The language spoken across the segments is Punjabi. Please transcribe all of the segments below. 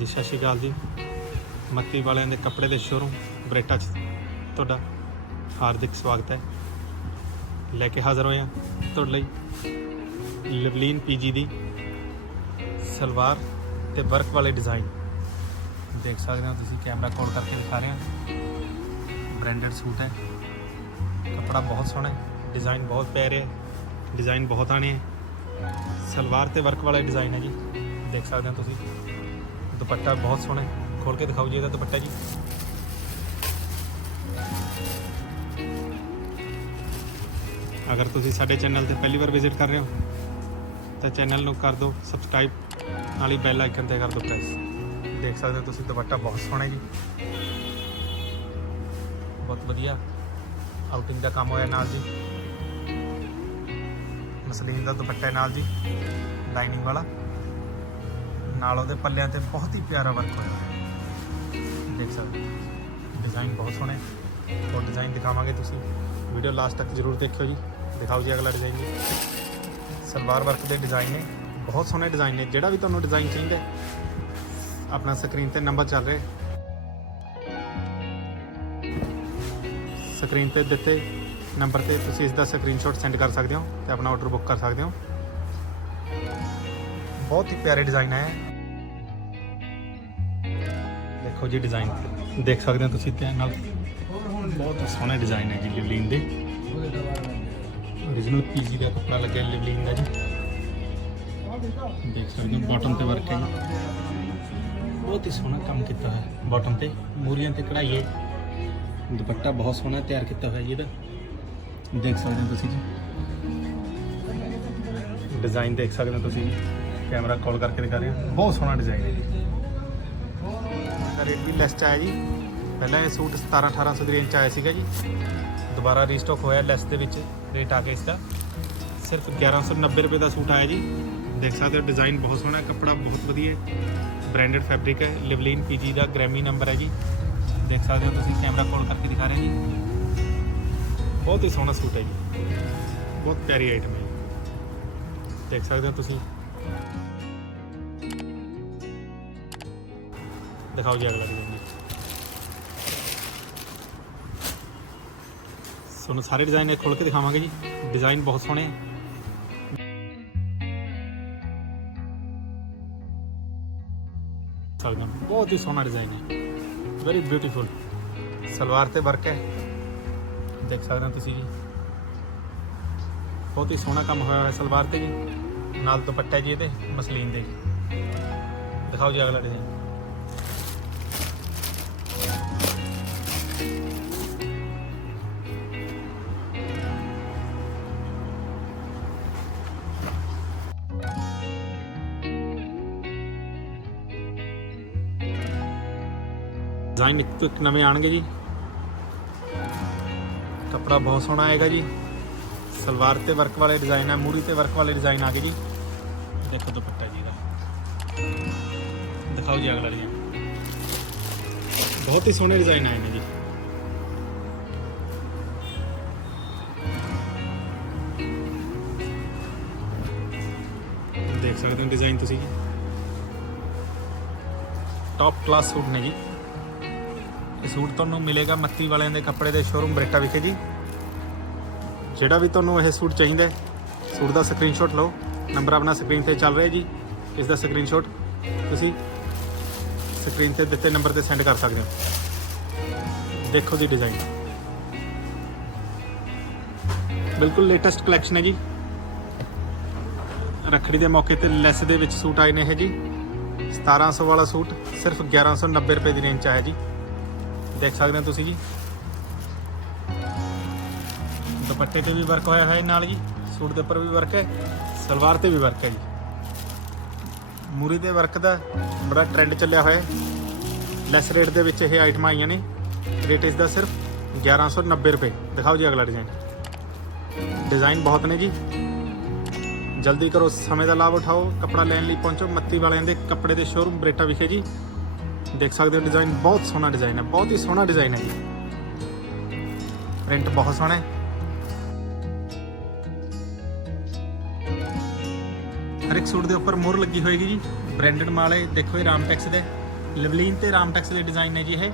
ਹਾਂਜੀ, ਸਤਿ ਸ਼੍ਰੀ ਅਕਾਲ ਜੀ। ਮੱਤੀ ਵਾਲਿਆਂ ਦੇ ਕੱਪੜੇ ਦੇ ਸ਼ੋਰੂਮ ਬਰੇਟਾ 'ਚ ਤੁਹਾਡਾ ਹਾਰਦਿਕ ਸਵਾਗਤ ਹੈ। ਲੈ ਕੇ ਹਾਜ਼ਰ ਹੋਏ ਹਾਂ ਤੁਹਾਡੇ ਲਈ ਲਵਲੀਨ ਪੀਜੀ ਦੀ ਸਲਵਾਰ ਤੇ ਵਰਕ ਵਾਲੇ ਡਿਜ਼ਾਈਨ। ਦੇਖ ਸਕਦੇ ਹੋ ਤੁਸੀਂ, ਕੈਮਰਾ ਕੋਲ ਕਰਕੇ ਦਿਖਾ ਰਹੇ ਹਾਂ। ਬ੍ਰਾਂਡਡ ਸੂਟ ਹੈ। ਕੱਪੜਾ ਬਹੁਤ ਸੋਹਣਾ ਹੈ, ਡਿਜ਼ਾਈਨ ਬਹੁਤ ਪਿਆਰੇ ਹੈ, ਡਿਜ਼ਾਈਨ ਬਹੁਤ ਆਣੇ ਹੈ। ਸਲਵਾਰ ਤੇ ਵਰਕ ਵਾਲਾ ਡਿਜ਼ਾਈਨ ਹੈ ਜੀ। ਦੇਖ ਸਕਦੇ ਹੋ ਤੁਸੀਂ। ਦੁਪੱਟਾ ਬਹੁਤ ਸੋਹਣਾ ਹੈ। ਖੋਲ ਕੇ ਦਿਖਾਓ ਜੀ ਇਹਦਾ ਦੁਪੱਟਾ ਜੀ। ਅਗਰ ਤੁਸੀਂ ਸਾਡੇ ਚੈਨਲ ਤੇ ਪਹਿਲੀ ਵਾਰ ਵਿਜ਼ਿਟ ਕਰ ਰਹੇ ਹੋ, ਤਾਂ ਚੈਨਲ ਨੂੰ ਕਰ ਦਿਓ ਸਬਸਕ੍ਰਾਈਬ, ਨਾਲ ਹੀ ਬੈਲ ਆਈਕਨ ਤੇ ਕਰ ਦਿਓ ਪ੍ਰੈਸ। ਦੇਖ ਸਕਦੇ ਹੋ ਤੁਸੀਂ ਦੁਪੱਟਾ ਬਹੁਤ ਸੋਹਣਾ ਹੈ ਜੀ। ਬਹੁਤ ਵਧੀਆ ਆਊਟਿੰਗ ਦਾ ਕੰਮ ਹੋਇਆ ਨਾਲ ਜੀ। ਮਸਲੀਨ ਦਾ ਦੁਪੱਟਾ ਹੈ ਨਾਲ ਜੀ। ਲਾਈਨਿੰਗ ਵਾਲਾ। ਨਾਲ ਉਹਦੇ ਪੱਲਿਆਂ ਤੇ ਬਹੁਤ ਹੀ ਪਿਆਰਾ ਵਰਕ ਹੋਇਆ ਹੋਇਆ ਦੇਖ ਸਕਦੇ ਹੋ। ਡਿਜ਼ਾਈਨ ਬਹੁਤ ਸੋਹਣੇ। ਹੈ ਉਹ ਡਿਜ਼ਾਈਨ ਦਿਖਾਵਾਂਗੇ ਤੁਸੀਂ। ਵੀਡੀਓ ਲਾਸਟ ਤੱਕ ਜ਼ਰੂਰ ਦੇਖਿਓ ਜੀ। ਦਿਖਾਓ ਜੀ ਅਗਲਾ ਡਿਜ਼ਾਈਨ ਜੀ। ਸਲਵਾਰ ਵਰਕ ਦੇ ਡਿਜ਼ਾਈਨ ਨੇ। ਬਹੁਤ ਸੋਹਣੇ ਡਿਜ਼ਾਈਨ ਨੇ। ਜਿਹੜਾ ਵੀ ਤੁਹਾਨੂੰ ਡਿਜ਼ਾਈਨ ਚਾਹੀਦਾ ਆਪਣਾ ਸਕਰੀਨ ਤੇ ਨੰਬਰ ਚੱਲ ਰਿਹਾ ਸਕਰੀਨ ਤੇ ਦਿੱਤੇ ਨੰਬਰ ਤੇ ਤੁਸੀਂ ਇਸ ਦਾ ਸਕਰੀਨਸ਼ਾਟ ਸੈਂਡ ਕਰ ਸਕਦੇ ਹੋ ਤੇ ਆਪਣਾ ਆਰਡਰ ਬੁੱਕ ਕਰ ਸਕਦੇ ਹੋ। ਬਹੁਤ ਹੀ ਪਿਆਰੇ ਡਿਜ਼ਾਈਨ ਹੈ। ਦੇਖੋ ਜੀ ਡਿਜ਼ਾਈਨ ਦੇਖ ਸਕਦੇ ਹੋ ਤੁਸੀਂ ਧਿਆਨ ਨਾਲ। ਬਹੁਤ ਸੋਹਣਾ ਡਿਜ਼ਾਈਨ ਹੈ ਜੀ ਲਿਵਲੀਨ ਦੇ। Origignal ਪੀਜੀ ਦਾ ਕੱਪੜਾ ਲੱਗਿਆ ਲਿਵਲੀਨ ਦਾ ਜੀ। ਦੇਖ ਸਕਦੇ ਹੋ ਬਾਟਮ ਤੇ ਵਰਕ ਹੈ ਬਹੁਤ ਹੀ ਸੋਹਣਾ ਕੰਮ ਕੀਤਾ ਹੋਇਆ ਬਾਟਮ ਤੇ। ਮੂਰੀਆਂ ਤੇ ਕਢਾਈ ਹੈ। ਦੁਪੱਟਾ ਬਹੁਤ ਸੋਹਣਾ ਤਿਆਰ ਕੀਤਾ ਹੋਇਆ ਜੀ ਇਹਦਾ। ਦੇਖ ਸਕਦੇ ਹੋ ਤੁਸੀਂ ਜੀ। ਡਿਜ਼ਾਈਨ ਦੇਖ ਸਕਦੇ ਹੋ ਤੁਸੀਂ ਕੈਮਰਾ ਕਾਲ ਕਰਕੇ ਦਿਖਾ ਰਹੇ। ਹਾਂ ਬਹੁਤ ਸੋਹਣਾ ਡਿਜ਼ਾਈਨ ਹੈ ਜੀ। ਵੀ ਲੈਸ ਚ ਆਇਆ ਜੀ। ਪਹਿਲਾਂ ਇਹ ਸੂਟ 17 1800 ਦੀ ਰੇਂਜ ਚ ਆਇਆ ਸੀਗਾ ਜੀ। ਦੁਬਾਰਾ ਰੀਸਟਾਕ ਹੋਇਆ ਲੈਸ ਦੇ ਵਿੱਚ ਰੇਟ ਆ ਗਿਆ ਇਸ ਦਾ ਸਿਰਫ 1190 ਰੁਪਏ ਦਾ ਸੂਟ ਆਇਆ ਜੀ। ਦੇਖ ਸਕਦੇ ਹੋ ਡਿਜ਼ਾਈਨ ਬਹੁਤ ਸੋਹਣਾ ਹੈ, ਕੱਪੜਾ ਬਹੁਤ ਵਧੀਆ ਹੈ। ਬ੍ਰਾਂਡਡ ਫੈਬਰਿਕ ਹੈ ਲਿਵਲੀਨ ਪੀਜੀ ਦਾ ਗ੍ਰੈਮੀ ਨੰਬਰ ਹੈ ਜੀ। ਦੇਖ ਸਕਦੇ ਹੋ ਤੁਸੀਂ ਕੈਮਰਾ ਕੋਲ ਕਰਕੇ ਦਿਖਾ ਰਹੇ ਜੀ। ਬਹੁਤ ਹੀ ਸੋਹਣਾ ਸੂਟ ਹੈ ਜੀ। ਬਹੁਤ ਪਿਆਰੀ ਆਈਟਮ ਹੈ ਦੇਖ ਸਕਦੇ ਹੋ ਤੁਸੀਂ। ਦਿਖਾਓ ਜੀ ਅਗਲਾ ਡਿਜ਼ਾਈਨ ਤੁਹਾਨੂੰ ਸਾਰੇ ਡਿਜ਼ਾਈਨ ਇਹ ਖੋਲ ਕੇ ਦਿਖਾਵਾਂਗੇ ਜੀ। ਡਿਜ਼ਾਈਨ ਬਹੁਤ ਸੋਹਣੇ ਹੈ ਸਕਦੇ ਬਹੁਤ ਹੀ ਸੋਹਣਾ ਡਿਜ਼ਾਈਨ ਹੈ। ਵੈਰੀ ਬਿਊਟੀਫੁਲ ਸਲਵਾਰ ਤੇ ਵਰਕ ਹੈ। ਦੇਖ ਸਕਦੇ ਹੋ ਤੁਸੀਂ ਜੀ। ਬਹੁਤ ਹੀ ਸੋਹਣਾ ਕੰਮ ਹੋਇਆ ਹੋਇਆ ਸਲਵਾਰ ਤੇ ਜੀ। ਨਾਲ ਦੁਪੱਟਾ ਜੀ ਇਹਦੇ, ਮਸਲੀਨ ਦੇ ਜੀ। ਦਿਖਾਓ ਜੀ ਅਗਲਾ ਡਿਜ਼ਾਈਨ ਡਿਜ਼ਾਈਨ ਇੱਕ ਤੋਂ ਇੱਕ ਨਵੇਂ ਆਣਗੇ ਜੀ। ਕੱਪੜਾ ਬਹੁਤ ਸੋਹਣਾ ਆਏਗਾ ਜੀ। ਸਲਵਾਰ ਤੇ ਵਰਕ ਵਾਲੇ ਡਿਜ਼ਾਈਨ ਹੈ ਮੂਰੀ ਤੇ ਵਰਕ ਵਾਲੇ ਡਿਜ਼ਾਈਨ ਆ ਗਏ ਜੀ। ਦੇਖੋ ਦੁਪੱਟਾ ਜੀ ਦਾ। ਦਿਖਾਓ ਜੀ ਅਗਲਾ ਡਿਜ਼ਾਈਨ ਬਹੁਤ ਹੀ ਸੋਹਣੇ ਡਿਜ਼ਾਈਨ ਆਏ ਨੇ ਜੀ। ਦੇਖ ਸਕਦੇ ਹੋ ਡਿਜ਼ਾਈਨ ਤੁਸੀਂ। ਜੀ ਟੌਪ ਕਲਾਸ ਸੂਟ ਨੇ ਜੀ। ਇਹ ਸੂਟ ਤੁਹਾਨੂੰ ਮਿਲੇਗਾ ਮੱਤੀ ਵਾਲਿਆਂ ਦੇ ਕੱਪੜੇ ਦੇ ਸ਼ੋਰੂਮ ਬਰੇਟਾ ਵਿਖੇ ਜੀ। ਜਿਹੜਾ ਵੀ ਤੁਹਾਨੂੰ ਇਹ ਸੂਟ ਚਾਹੀਦਾ ਹੈ, ਸੂਟ ਦਾ ਸਕਰੀਨਸ਼ਾਟ ਲਓ ਨੰਬਰ ਆਪਣਾ ਸਕਰੀਨ ਤੇ ਚੱਲ ਰਿਹਾ ਜੀ। ਇਸ ਦਾ ਸਕਰੀਨਸ਼ਾਟ ਤੁਸੀਂ ਸਕਰੀਨ ਤੇ ਦਿੱਤੇ ਨੰਬਰ ਤੇ ਸੈਂਡ ਕਰ ਸਕਦੇ ਹੋ। ਦੇਖੋ ਜੀ ਡਿਜ਼ਾਈਨ ਬਿਲਕੁਲ ਲੇਟੈਸਟ ਕਲੈਕਸ਼ਨ ਹੈ ਜੀ। ਰੱਖੜੀ ਦੇ ਮੌਕੇ ਤੇ ਲੈਸ ਦੇ ਵਿੱਚ ਸੂਟ ਆਏ ਨੇ ਇਹ ਜੀ। 1700 ਵਾਲਾ ਸੂਟ, ਸਿਰਫ 1190 ਰੁਪਏ ਦੀ ਰੇਂਜ ਚ ਆਇਆ ਜੀ। ਦੇਖ ਸਕਦੇ ਹੋ ਤੁਸੀਂ ਜੀ। ਦੁਪੱਟੇ ਤੇ ਵੀ ਵਰਕ ਹੋਇਆ ਹੋਇਆ ਨਾਲ ਜੀ। ਸੂਟ ਦੇ ਉੱਪਰ ਵੀ ਵਰਕ ਹੈ। ਸਲਵਾਰ ਤੇ ਵੀ ਵਰਕ ਹੈ ਜੀ। ਮੂਰੀ ਦੇ ਵਰਕ ਦਾ ਬੜਾ ਟ੍ਰੈਂਡ ਚੱਲਿਆ ਹੋਇਆ ਲੈਸ ਰੇਟ ਦੇ ਵਿੱਚ ਇਹ ਆਈਟਮਾਂ ਆਈਆਂ ਨੇ। ਰੇਟ ਇਸ ਦਾ ਸਿਰਫ 1190 ਰੁਪਏ। ਦਿਖਾਓ ਜੀ ਅਗਲਾ ਡਿਜ਼ਾਈਨ ਡਿਜ਼ਾਈਨ ਬਹੁਤ ਨੇ ਜੀ। ਜਲਦੀ ਕਰੋ, ਸਮੇਂ ਦਾ ਲਾਭ ਉਠਾਓ। ਕੱਪੜਾ ਲੈਣ ਲਈ ਪਹੁੰਚੋ। ਮੱਤੀ ਵਾਲਿਆਂ ਦੇ ਕੱਪੜੇ ਦੇ ਸ਼ੋਰੂਮ ਬਰੇਟਾ ਵਿਖੇ ਜੀ। ਦੇਖ ਸਕਦੇ ਹੋ ਡਿਜ਼ਾਈਨ ਬਹੁਤ ਸੋਹਣਾ ਡਿਜ਼ਾਈਨ ਹੈ, ਬਹੁਤ ਹੀ ਸੋਹਣਾ ਡਿਜ਼ਾਈਨ ਹੈ ਜੀ। ਪ੍ਰਿੰਟ ਬਹੁਤ ਸੋਹਣਾ ਹੈ। ਹਰ ਇੱਕ ਸੂਟ ਦੇ ਉੱਪਰ ਮੋਹਰ ਲੱਗੀ ਹੋਏਗੀ ਜੀ ਬ੍ਰਾਂਡਡ ਮਾਲੇ ਦੇਖੋ ਇਹ ਰਾਮਟੈਕਸ ਦੇ ਲਿਵਲੀਨ ਤੇ ਰਾਮਟੈਕਸ ਦੇ ਡਿਜ਼ਾਈਨ ਨੇ ਜੀ ਇਹ।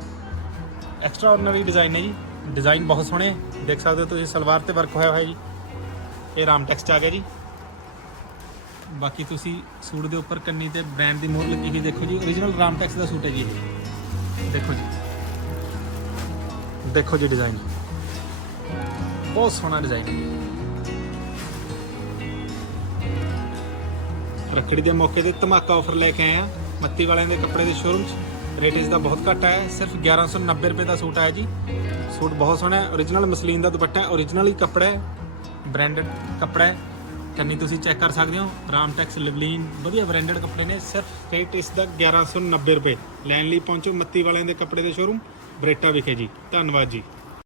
ਐਕਸਟਰਾ ਆਰਡੀਨਰੀ ਡਿਜ਼ਾਈਨ ਨੇ ਜੀ ਡਿਜ਼ਾਈਨ ਬਹੁਤ ਸੋਹਣੇ, ਦੇਖ ਸਕਦੇ ਹੋ ਤੁਸੀਂ, ਸਲਵਾਰ ਤੇ ਵਰਕ ਹੋਇਆ ਹੋਇਆ ਜੀ। ਇਹ ਰਾਮਟੈਕਸ ਚ ਆ ਗਿਆ ਜੀ। ਬਾਕੀ ਤੁਸੀਂ ਸੂਟ ਦੇ ਉੱਪਰ ਕੰਨੀ ਤੇ ਬ੍ਰਾਂਡ ਦੀ ਮੋਹਰ ਲੱਗੀ ਹੋਈ ਦੇਖੋ ਜੀ origignal ਰਾਮਟੈਕਸ ਦਾ ਸੂਟ ਹੈ ਜੀ ਇਹ। ਦੇਖੋ ਜੀ। ਦੇਖੋ ਜੀ ਡਿਜ਼ਾਈਨ ਬਹੁਤ ਸੋਹਣਾ ਡਿਜ਼ਾਈਨ ਰੱਖੜੀ ਦੇ ਮੌਕੇ ਤੇ ਧਮਾਕਾ ਆਫਰ ਲੈ ਕੇ ਆਏ ਆ। ਮੱਤੀ ਵਾਲਿਆਂ ਦੇ ਕੱਪੜੇ ਦੇ ਸ਼ੋਰੂਮ 'ਚ ਰੇਟ ਇਸ ਦਾ ਬਹੁਤ ਘੱਟ ਹੈ ਸਿਰਫ 1190 ਰੁਪਏ ਦਾ ਸੂਟ ਆਇਆ ਜੀ। ਸੂਟ ਬਹੁਤ ਸੋਹਣਾ ਹੈ। origignal ਮਸਲੀਨ ਦਾ ਦੁਪੱਟਾ ਹੈ। origignal ਹੀ ਕੱਪੜਾ ਹੈ। ਬ੍ਰਾਂਡਡ ਕੱਪੜਾ ਹੈ। ਕੰਨੀ ਤੁਸੀਂ ਚੈੱਕ ਕਰ ਸਕਦੇ ਹੋ। ਰਾਮਟੈਕਸ ਲਿਵਲੀਨ ਵਧੀਆ ਬ੍ਰਾਂਡਡ ਕੱਪੜੇ ਨੇ। ਸਿਰਫ ਰੇਟ ਇਸ ਦਾ 1190 ਰੁਪਏ। ਲੈਣ ਲਈ ਪਹੁੰਚੋ ਮੱਤੀ ਵਾਲਿਆਂ ਦੇ ਕੱਪੜੇ ਦੇ ਸ਼ੋਰੂਮ ਬਰੇਟਾ ਵਿਖੇ ਜੀ। ਧੰਨਵਾਦ ਜੀ।